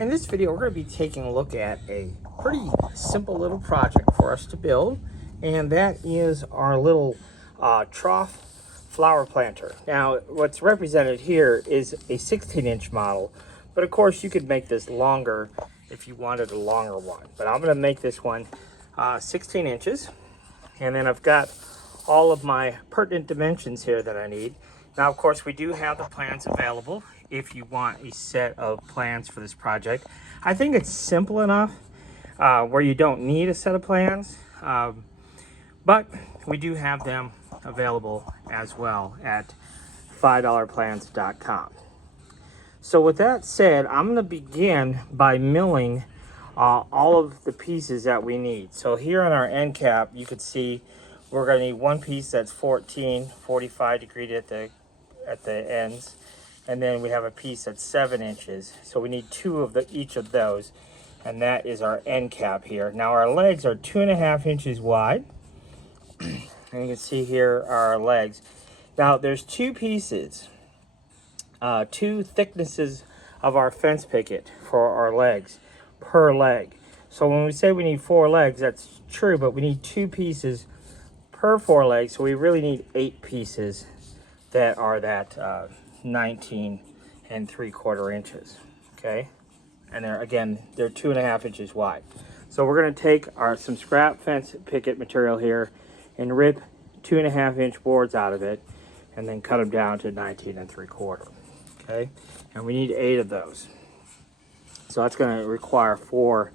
In this video, we're going to be taking a look at a pretty simple little project for us to build, and that is our little trough flower planter. Now, what's represented here is a 16-inch model, but of course you could make this longer if you wanted a longer one. But I'm going to make this one 16 inches, and then I've got all of my pertinent dimensions here that I need. Now, of course, we do have the plans available if you want a set of plans for this project. I think it's simple enough where you don't need a set of plans, but we do have them available as well at $5plans.com. So with that said, I'm going to begin by milling all of the pieces that we need. So here on our end cap, you can see we're going to need one piece that's 45 degrees at the ends, and then we have a piece that's 7 inches. So we need two of each of those, and that is our end cap here. Now our legs are 2.5 inches wide, and you can see here are our legs. Now there's two pieces, two thicknesses of our fence picket for our legs per leg. So when we say we need 4 legs, that's true, but we need 2 pieces per 4 legs, so we really need 8 pieces that are that 19 3/4 inches. Okay, and they're 2.5 inches wide. So we're going to take some scrap fence picket material here and rip 2.5 inch boards out of it, and then cut them down to 19 3/4. Okay, and we need 8 of those. So that's going to require 4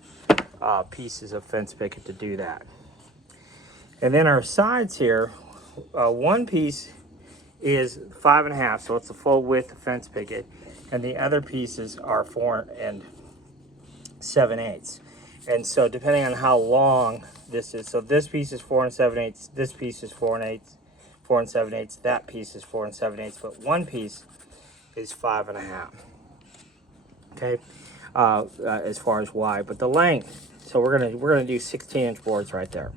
pieces of fence picket to do that. And then our sides here, one piece is 5.5, so it's the full width of fence picket, and the other pieces are 4 7/8. And so depending on how long this is, so this piece is 4 7/8, this piece is 4 7/8, that piece is 4 7/8, but one piece is 5.5. Okay, as far as wide, but the length. So we're gonna do 16-inch boards right there.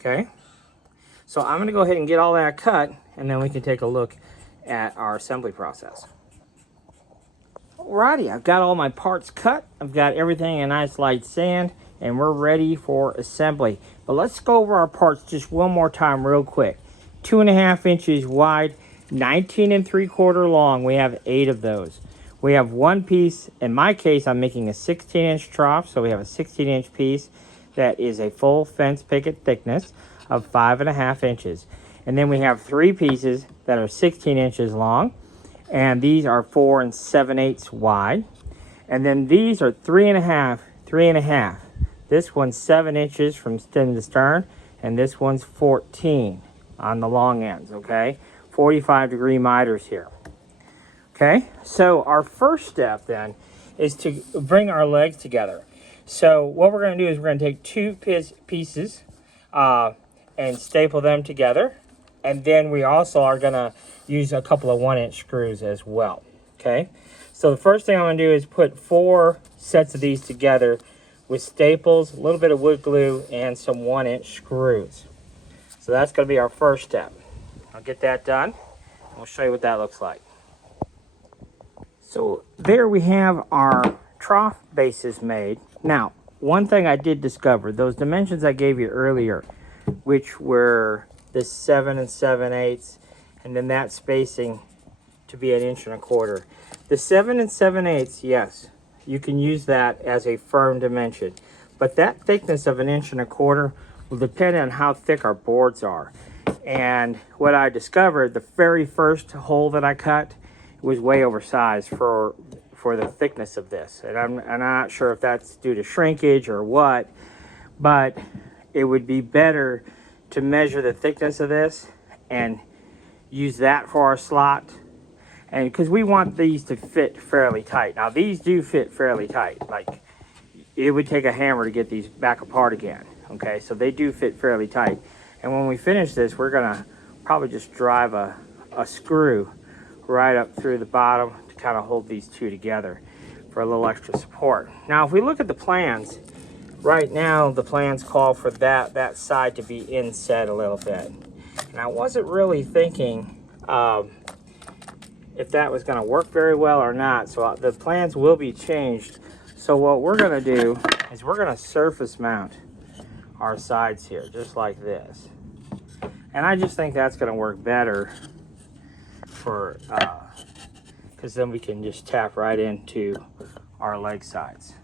Okay, so I'm gonna go ahead and get all that cut, and then we can take a look at our assembly process. Alrighty, I've got all my parts cut. I've got everything in nice light sand, and we're ready for assembly. But let's go over our parts just one more time real quick. 2.5 inches wide, 19 3/4 long. We have 8 of those. We have one piece. In my case, I'm making a 16-inch trough, so we have a 16-inch piece that is a full fence picket thickness of 5.5 inches. And then we have 3 pieces that are 16 inches long, and these are 4 7/8 wide. And then these are 3.5. This one's 7 inches from stem to stern, and this one's 14 on the long ends, okay? 45-degree miters here. Okay, so our first step then is to bring our legs together. So what we're going to do is we're going to take 2 pieces and staple them together. And then we also are going to use a couple of 1-inch screws as well. Okay, so the first thing I'm going to do is put 4 sets of these together with staples, a little bit of wood glue, and some 1-inch screws. So that's going to be our first step. I'll get that done, and we'll show you what that looks like. So there we have our trough bases made. Now, one thing I did discover, those dimensions I gave you earlier, which were the 7 7/8, and then that spacing to be 1.25 inches. The 7 7/8, yes, you can use that as a firm dimension, but that thickness of 1.25 inches will depend on how thick our boards are. And what I discovered, the very first hole that I cut was way oversized for the thickness of this, and I'm not sure if that's due to shrinkage or what, but it would be better to measure the thickness of this and use that for our slot, and because we want these to fit fairly tight. Now these do fit fairly tight, like it would take a hammer to get these back apart again. Okay, so they do fit fairly tight, and when we finish this, we're gonna probably just drive a screw right up through the bottom to kind of hold these two together for a little extra support. Now if we look at the plans, right now the plans call for that side to be inset a little bit, and I wasn't really thinking if that was going to work very well or not, so the plans will be changed So what we're gonna do is we're gonna surface mount our sides here, just like this. And I just think that's gonna work better for, because then we can just tap right into our leg sides.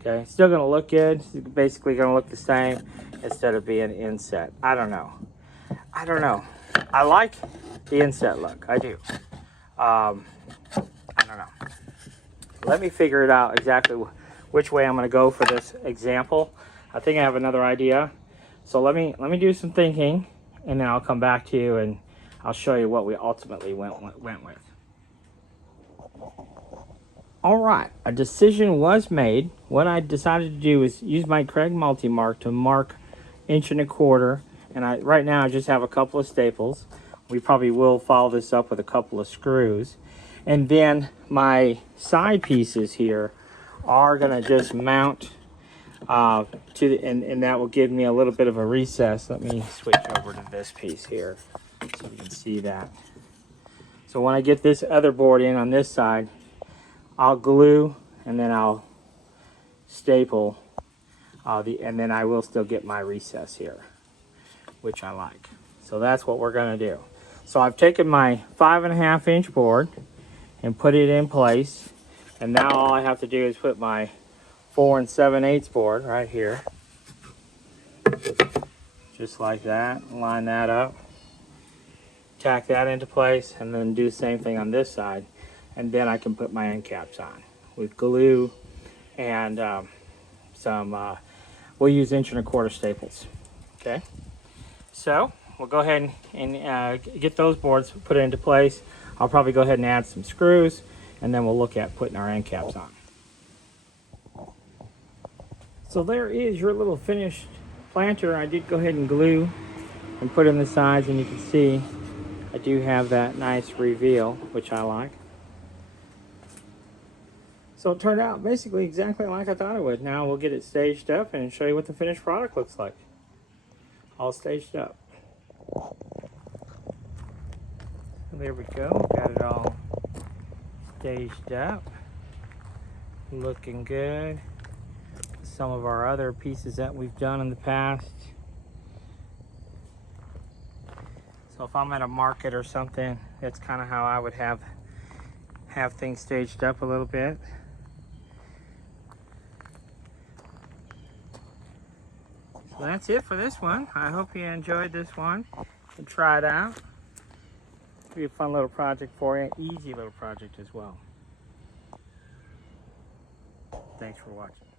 Okay, still gonna look good. It's basically gonna look the same instead of being inset. I don't know. I like the inset look, I do. I don't know. Let me figure it out exactly which way I'm gonna go for this example. I think I have another idea. So let me do some thinking, and then I'll come back to you and I'll show you what we ultimately went with. All right, a decision was made. What I decided to do is use my Craig multi-mark to mark 1.25 inches, and right now I just have a couple of staples. We probably will follow this up with a couple of screws, and then my side pieces here are gonna just mount and that will give me a little bit of a recess. Let me switch over to this piece here so you can see that. So when I get this other board in on this side, I'll glue and then I'll staple and then I will still get my recess here, which I like. So that's what we're gonna do. So I've taken my 5.5-inch board and put it in place, and now all I have to do is put my 4 7/8 board right here, just like that. Line that up, tack that into place, and then do the same thing on this side, and then I can put my end caps on with glue and we'll use 1.25-inch staples. Okay, so we'll go ahead and get those boards put into place. I'll probably go ahead and add some screws, and then we'll look at putting our end caps on. So there is your little finished planter. I did go ahead and glue and put in the sides, and you can see I do have that nice reveal, which I like. So it turned out basically exactly like I thought it would. Now we'll get it staged up and show you what the finished product looks like. All staged up. So there we go. Got it all staged up. Looking good. Some of our other pieces that we've done in the past. So if I'm at a market or something, that's kind of how I would have things staged up a little bit. So that's it for this one. I hope you enjoyed this one and try it out. It'll be a fun little project for you, easy little project as well. Thanks for watching.